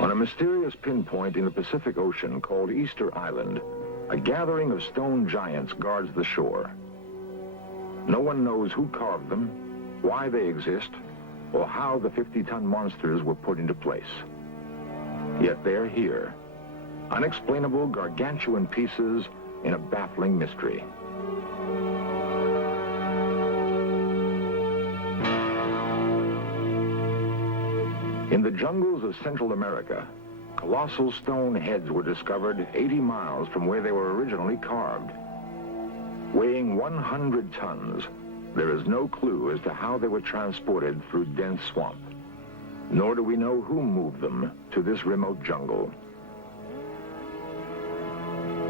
On a mysterious pinpoint in the Pacific Ocean called Easter Island, a gathering of stone giants guards the shore. No one knows who carved them, why they exist, or how the 50-ton monsters were put into place. Yet they're here, unexplainable gargantuan pieces in a baffling mystery. In the jungles of Central America, colossal stone heads were discovered 80 miles from where they were originally carved. Weighing 100 tons, there is no clue as to how they were transported through dense swamp, nor do we know who moved them to this remote jungle.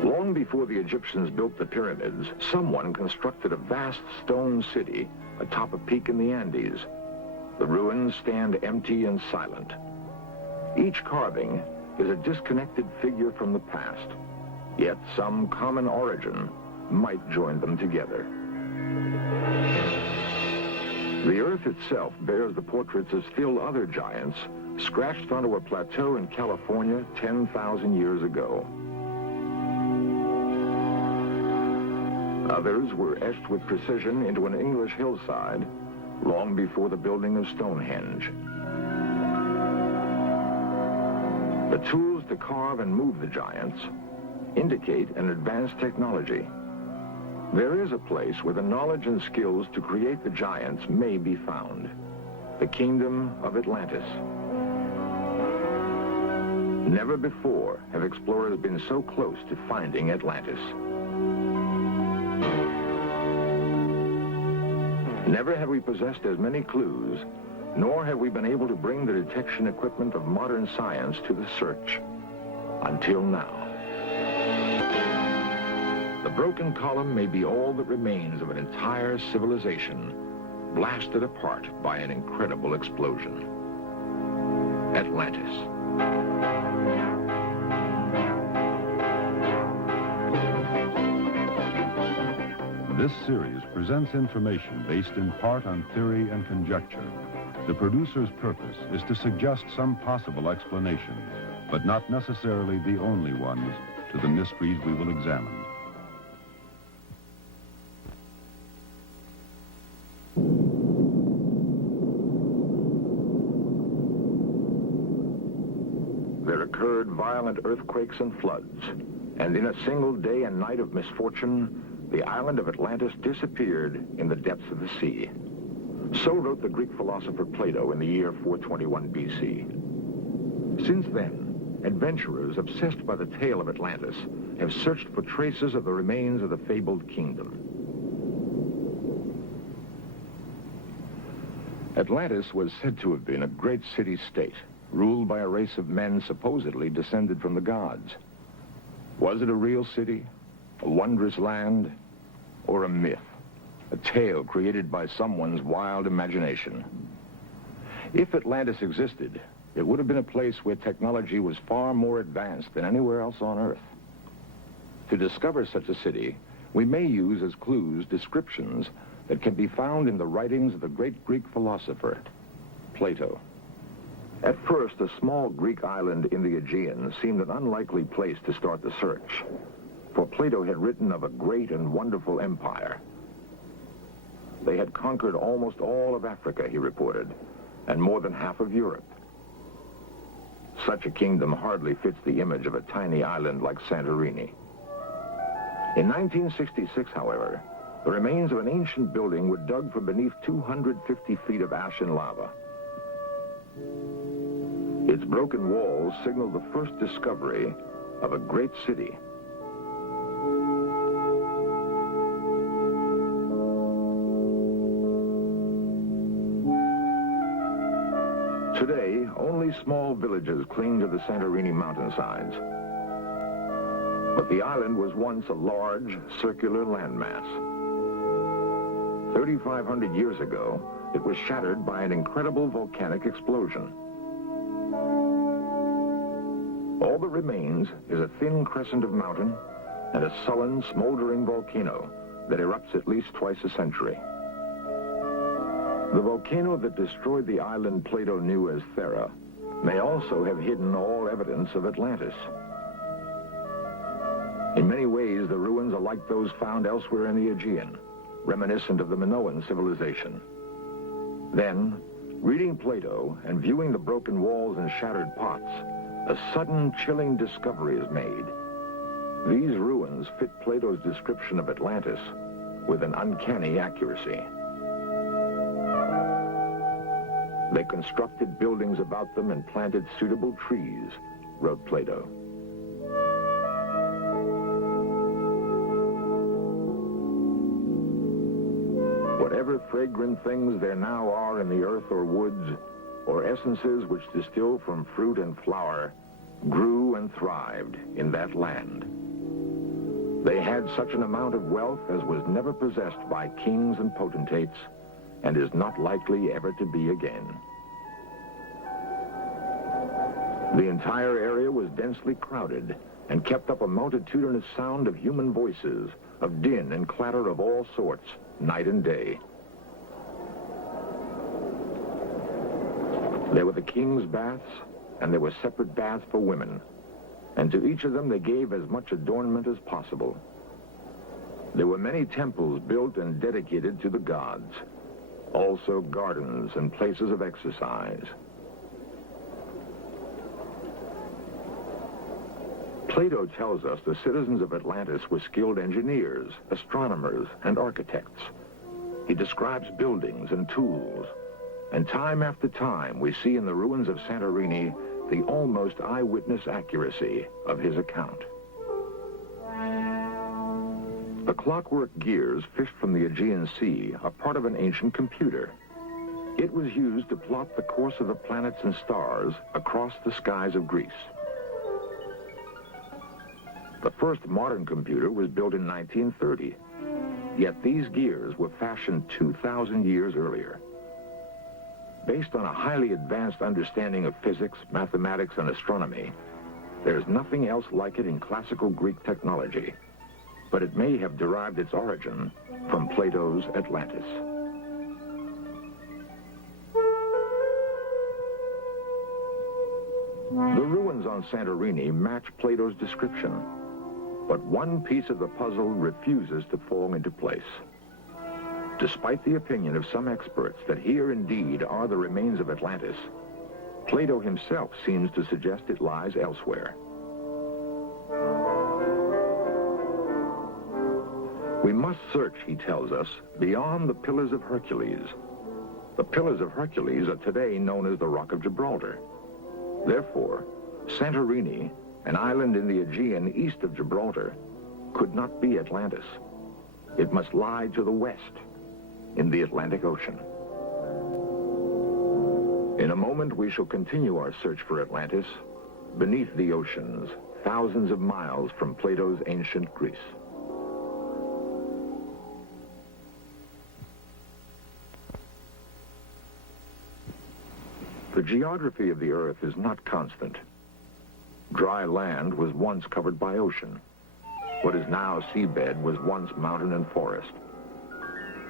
Long before the Egyptians built the pyramids, someone constructed a vast stone city atop a peak in the Andes. The ruins stand empty and silent. Each carving is a disconnected figure from the past, yet some common origin might join them together. The earth itself bears the portraits of still other giants scratched onto a plateau in California 10,000 years ago. Others were etched with precision into an English hillside long before the building of Stonehenge. The tools to carve and move the giants indicate an advanced technology. There is a place where the knowledge and skills to create the giants may be found: the kingdom of Atlantis. Never before have explorers been so close to finding Atlantis. Never have we possessed as many clues, nor have we been able to bring the detection equipment of modern science to the search. Until now. The broken column may be all that remains of an entire civilization, blasted apart by an incredible explosion. Atlantis. This series presents information based in part on theory and conjecture. The producer's purpose is to suggest some possible explanations, but not necessarily the only ones, to the mysteries we will examine. There occurred violent earthquakes and floods, and in a single day and night of misfortune, the island of Atlantis disappeared in the depths of the sea. So wrote the Greek philosopher Plato in the year 421 BC. Since then, adventurers obsessed by the tale of Atlantis have searched for traces of the remains of the fabled kingdom. Atlantis was said to have been a great city-state, ruled by a race of men supposedly descended from the gods. Was it a real city, a wondrous land, or a myth, a tale created by someone's wild imagination? If Atlantis existed, it would have been a place where technology was far more advanced than anywhere else on Earth. To discover such a city, we may use as clues descriptions that can be found in the writings of the great Greek philosopher, Plato. At first, a small Greek island in the Aegean seemed an unlikely place to start the search, for Plato had written of a great and wonderful empire. They had conquered almost all of Africa, he reported, and more than half of Europe. Such a kingdom hardly fits the image of a tiny island like Santorini. In 1966, however, the remains of an ancient building were dug from beneath 250 feet of ash and lava. Its broken walls signaled the first discovery of a great city. Today, only small villages cling to the Santorini mountainsides. But the island was once a large, circular landmass. 3,500 years ago, it was shattered by an incredible volcanic explosion. All that remains is a thin crescent of mountain and a sullen, smoldering volcano that erupts at least twice a century. The volcano that destroyed the island Plato knew as Thera may also have hidden all evidence of Atlantis. In many ways, the ruins are like those found elsewhere in the Aegean, reminiscent of the Minoan civilization. Then, reading Plato and viewing the broken walls and shattered pots, a sudden chilling discovery is made. These ruins fit Plato's description of Atlantis with an uncanny accuracy. They constructed buildings about them and planted suitable trees, wrote Plato. Whatever fragrant things there now are in the earth or woods, or essences which distill from fruit and flower, grew and thrived in that land. They had such an amount of wealth as was never possessed by kings and potentates, and is not likely ever to be again. The entire area was densely crowded and kept up a multitudinous sound of human voices, of din and clatter of all sorts, night and day. There were the king's baths, and there were separate baths for women, and to each of them they gave as much adornment as possible. There were many temples built and dedicated to the gods, also gardens and places of exercise. Plato tells us the citizens of Atlantis were skilled engineers, astronomers, and architects. He describes buildings and tools, and time after time we see in the ruins of Santorini the almost eyewitness accuracy of his account. The clockwork gears fished from the Aegean Sea are part of an ancient computer. It was used to plot the course of the planets and stars across the skies of Greece. The first modern computer was built in 1930, yet these gears were fashioned 2,000 years earlier. Based on a highly advanced understanding of physics, mathematics, and astronomy, there's nothing else like it in classical Greek technology, but it may have derived its origin from Plato's Atlantis. The ruins on Santorini match Plato's description, but one piece of the puzzle refuses to fall into place. Despite the opinion of some experts that here indeed are the remains of Atlantis, Plato himself seems to suggest it lies elsewhere. We must search, he tells us, beyond the Pillars of Hercules. The Pillars of Hercules are today known as the Rock of Gibraltar. Therefore, Santorini, an island in the Aegean east of Gibraltar, could not be Atlantis. It must lie to the west, in the Atlantic Ocean. In a moment, we shall continue our search for Atlantis beneath the oceans, thousands of miles from Plato's ancient Greece. The geography of the Earth is not constant. Dry land was once covered by ocean. What is now seabed was once mountain and forest.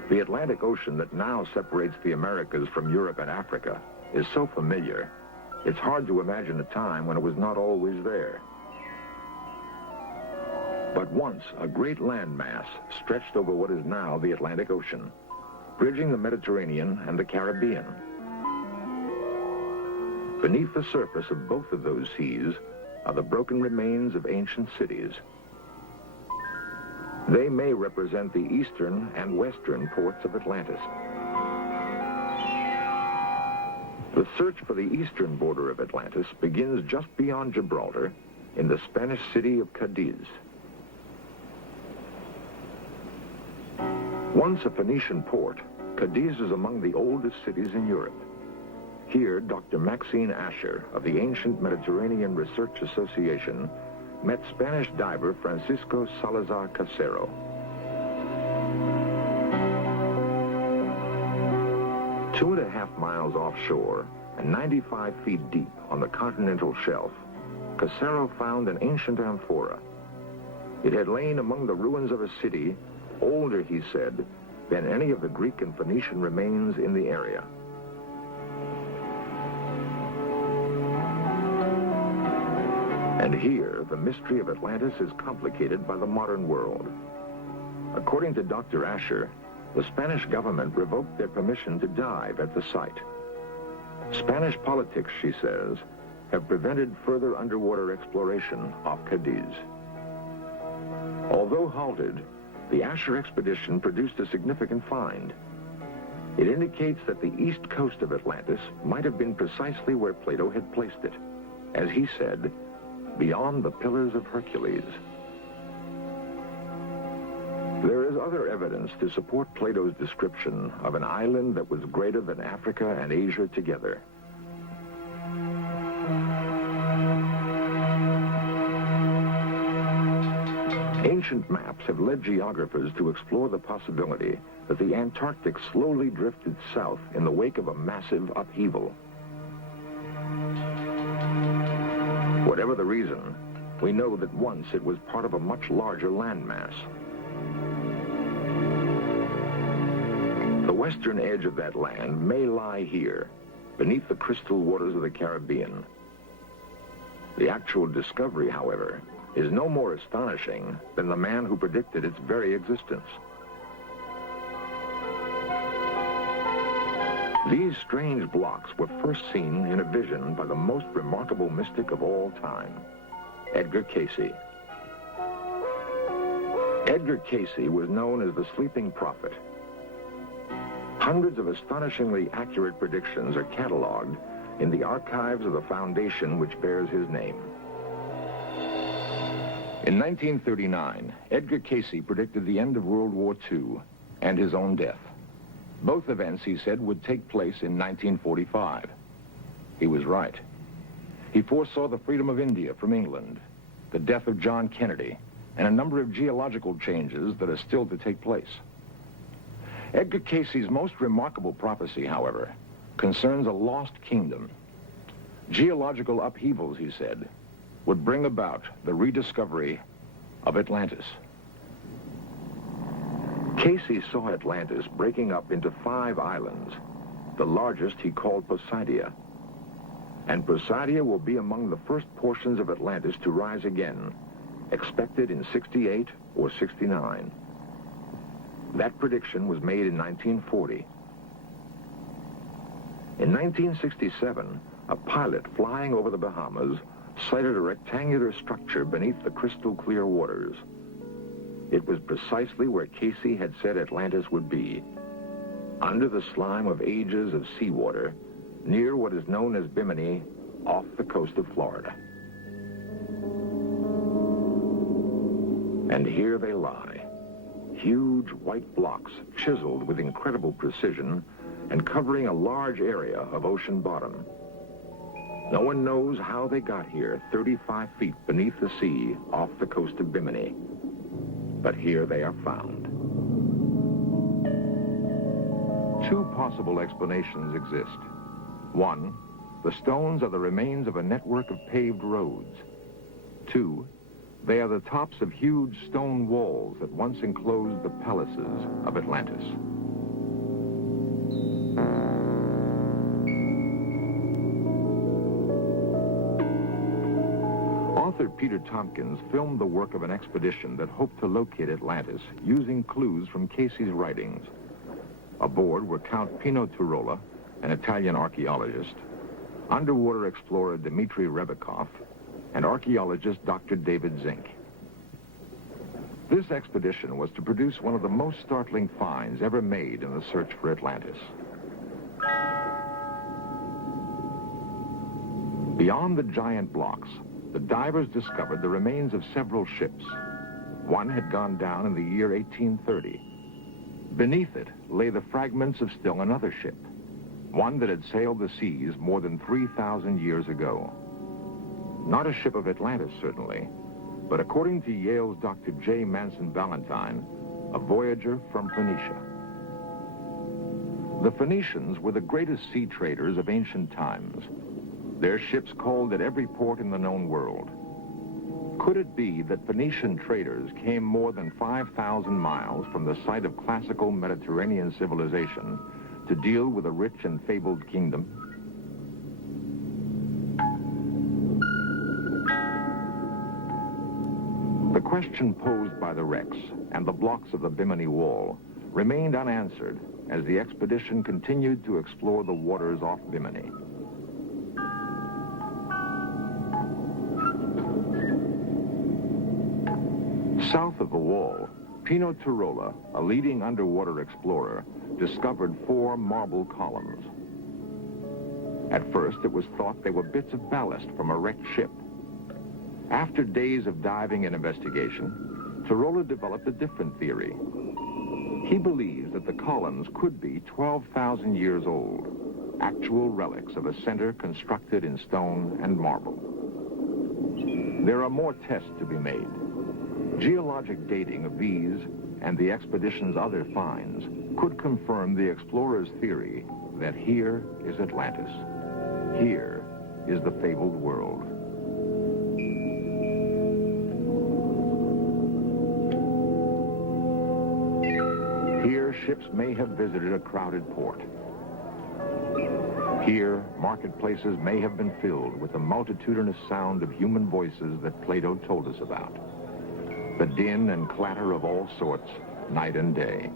The Atlantic Ocean that now separates the Americas from Europe and Africa is so familiar, it's hard to imagine a time when it was not always there. But once, a great landmass stretched over what is now the Atlantic Ocean, bridging the Mediterranean and the Caribbean. Beneath the surface of both of those seas are the broken remains of ancient cities. They may represent the eastern and western ports of Atlantis. The search for the eastern border of Atlantis begins just beyond Gibraltar in the Spanish city of Cadiz. Once a Phoenician port, Cadiz is among the oldest cities in Europe. Here, Dr. Maxine Asher of the Ancient Mediterranean Research Association met Spanish diver Francisco Salazar Casero. Two and a half miles offshore and 95 feet deep on the continental shelf, Casero found an ancient amphora. It had lain among the ruins of a city, older, he said, than any of the Greek and Phoenician remains in the area. And here, the mystery of Atlantis is complicated by the modern world. According to Dr. Asher, the Spanish government revoked their permission to dive at the site. Spanish politics, she says, have prevented further underwater exploration off Cadiz. Although halted, the Asher expedition produced a significant find. It indicates that the east coast of Atlantis might have been precisely where Plato had placed it, as he said, beyond the Pillars of Hercules. There is other evidence to support Plato's description of an island that was greater than Africa and Asia together. Ancient maps have led geographers to explore the possibility that the Antarctic slowly drifted south in the wake of a massive upheaval. Whatever the reason, we know that once it was part of a much larger landmass. The western edge of that land may lie here, beneath the crystal waters of the Caribbean. The actual discovery, however, is no more astonishing than the man who predicted its very existence. These strange blocks were first seen in a vision by the most remarkable mystic of all time, Edgar Cayce. Edgar Cayce was known as the Sleeping Prophet. Hundreds of astonishingly accurate predictions are cataloged in the archives of the foundation which bears his name. In 1939, Edgar Cayce predicted the end of World War II and his own death. Both events, he said, would take place in 1945. He was right. He foresaw the freedom of India from England, the death of John Kennedy, and a number of geological changes that are still to take place. Edgar Cayce's most remarkable prophecy, however, concerns a lost kingdom. Geological upheavals, he said, would bring about the rediscovery of Atlantis. Cayce saw Atlantis breaking up into 5 islands. The largest he called Poseidia. And Poseidia will be among the first portions of Atlantis to rise again, expected in 68 or 69. That prediction was made in 1940. In 1967, a pilot flying over the Bahamas sighted a rectangular structure beneath the crystal clear waters. It was precisely where Cayce had said Atlantis would be, under the slime of ages of seawater, near what is known as Bimini, off the coast of Florida. And here they lie, huge white blocks chiseled with incredible precision and covering a large area of ocean bottom. No one knows how they got here 35 feet beneath the sea off the coast of Bimini. But here they are found. 2 possible explanations exist. 1, the stones are the remains of a network of paved roads. 2, they are the tops of huge stone walls that once enclosed the palaces of Atlantis. Author Peter Tompkins filmed the work of an expedition that hoped to locate Atlantis using clues from Cayce's writings. Aboard were Count Pino Turola, an Italian archaeologist, underwater explorer Dmitry Rebekov, and archaeologist Dr. David Zink. This expedition was to produce one of the most startling finds ever made in the search for Atlantis. Beyond the giant blocks, the divers discovered the remains of several ships. One had gone down in the year 1830. Beneath it lay the fragments of still another ship, one that had sailed the seas more than 3,000 years ago. Not a ship of Atlantis, certainly, but according to Yale's Dr. J. Manson Valentine, a voyager from Phoenicia. The Phoenicians were the greatest sea traders of ancient times. Their ships called at every port in the known world. Could it be that Phoenician traders came more than 5,000 miles from the site of classical Mediterranean civilization to deal with a rich and fabled kingdom? question posed by the wrecks and the blocks of the Bimini Wall remained unanswered as the expedition continued to explore the waters off Bimini. South of the wall, Pino Turola, a leading underwater explorer, discovered 4 marble columns. At first, it was thought they were bits of ballast from a wrecked ship. After days of diving and investigation, Turola developed a different theory. He believes that the columns could be 12,000 years old, actual relics of a center constructed in stone and marble. There are more tests to be made. Geologic dating of these and the expedition's other finds could confirm the explorers' theory that here is Atlantis. Here is the fabled world. Here, ships may have visited a crowded port. Here, marketplaces may have been filled with the multitudinous sound of human voices that Plato told us about. The din and clatter of all sorts, night and day.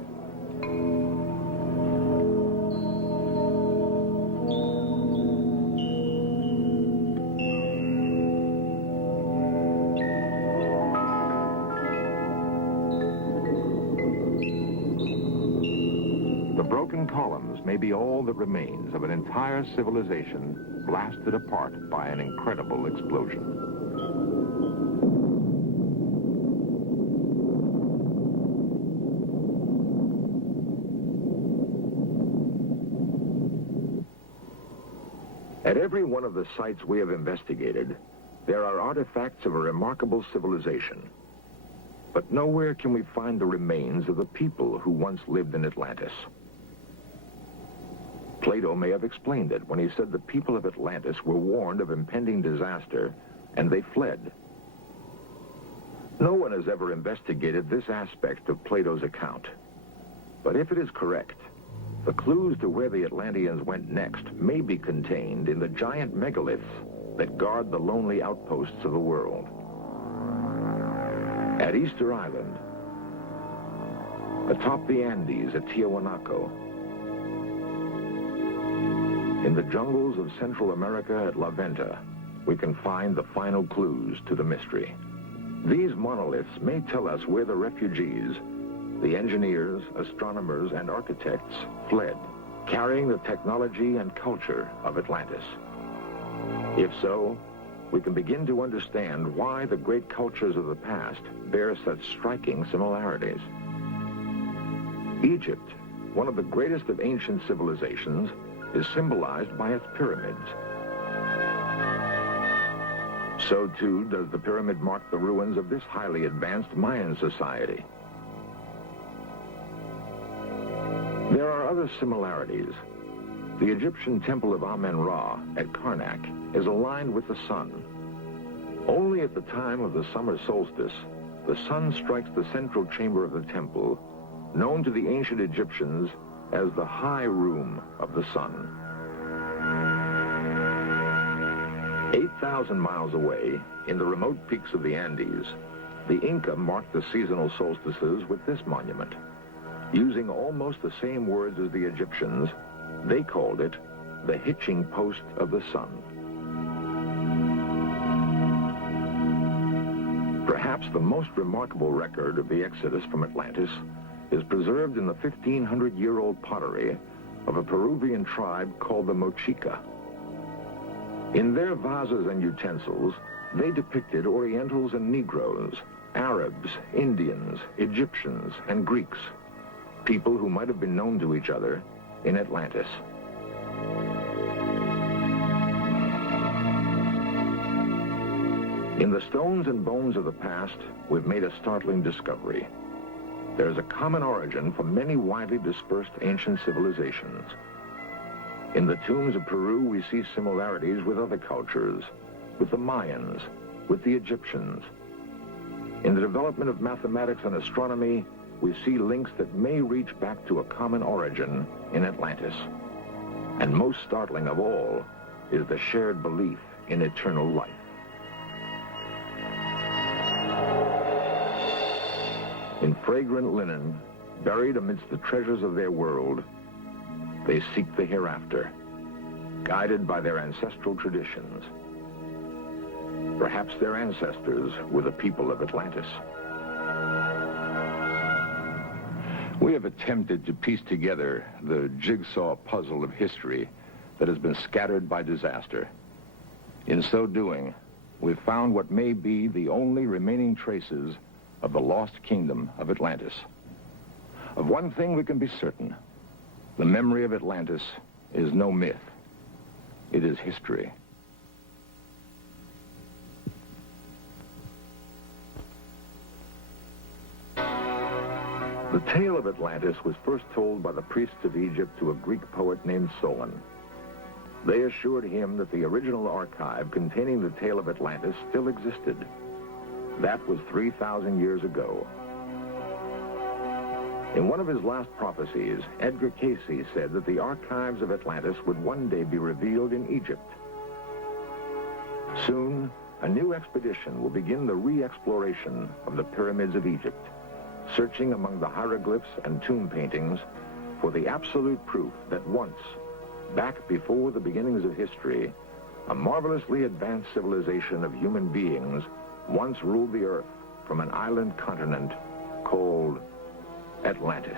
The broken columns may be all that remains of an entire civilization blasted apart by an incredible explosion. At every one of the sites we have investigated, there are artifacts of a remarkable civilization. But nowhere can we find the remains of the people who once lived in Atlantis. Plato may have explained it when he said the people of Atlantis were warned of impending disaster, and they fled. No one has ever investigated this aspect of Plato's account. But if it is correct, the clues to where the Atlanteans went next may be contained in the giant megaliths that guard the lonely outposts of the world. At Easter Island, atop the Andes at Tiahuanaco, in the jungles of Central America at La Venta, we can find the final clues to the mystery. These monoliths may tell us where the refugees, the engineers, astronomers, and architects fled, carrying the technology and culture of Atlantis. If so, we can begin to understand why the great cultures of the past bear such striking similarities. Egypt, one of the greatest of ancient civilizations, is symbolized by its pyramids. So too does the pyramid mark the ruins of this highly advanced Mayan society. There are other similarities. The Egyptian temple of Amen-Ra at Karnak is aligned with the sun. Only at the time of the summer solstice, the sun strikes the central chamber of the temple, known to the ancient Egyptians as the high room of the sun. 8,000 miles away, in the remote peaks of the Andes, the Inca marked the seasonal solstices with this monument. Using almost the same words as the Egyptians, they called it the hitching post of the sun. Perhaps the most remarkable record of the exodus from Atlantis is preserved in the 1,500-year-old pottery of a Peruvian tribe called the Mochica. In their vases and utensils, they depicted Orientals and Negroes, Arabs, Indians, Egyptians, and Greeks, people who might have been known to each other in Atlantis. In the stones and bones of the past, we've made a startling discovery. There's a common origin for many widely dispersed ancient civilizations. In the tombs of Peru, we see similarities with other cultures, with the Mayans, with the Egyptians. In the development of mathematics and astronomy, we see links that may reach back to a common origin in Atlantis. And most startling of all is the shared belief in eternal life. In fragrant linen, buried amidst the treasures of their world, they seek the hereafter, guided by their ancestral traditions. Perhaps their ancestors were the people of Atlantis. We have attempted to piece together the jigsaw puzzle of history that has been scattered by disaster. In so doing, we've found what may be the only remaining traces of the lost kingdom of Atlantis. Of one thing we can be certain: the memory of Atlantis is no myth. It is history. The tale of Atlantis was first told by the priests of Egypt to a Greek poet named Solon. They assured him that the original archive containing the tale of Atlantis still existed. That was 3,000 years ago. In one of his last prophecies, Edgar Cayce said that the archives of Atlantis would one day be revealed in Egypt. Soon, a new expedition will begin the re-exploration of the pyramids of Egypt, searching among the hieroglyphs and tomb paintings for the absolute proof that once, back before the beginnings of history, a marvelously advanced civilization of human beings once ruled the earth from an island continent called Atlantis.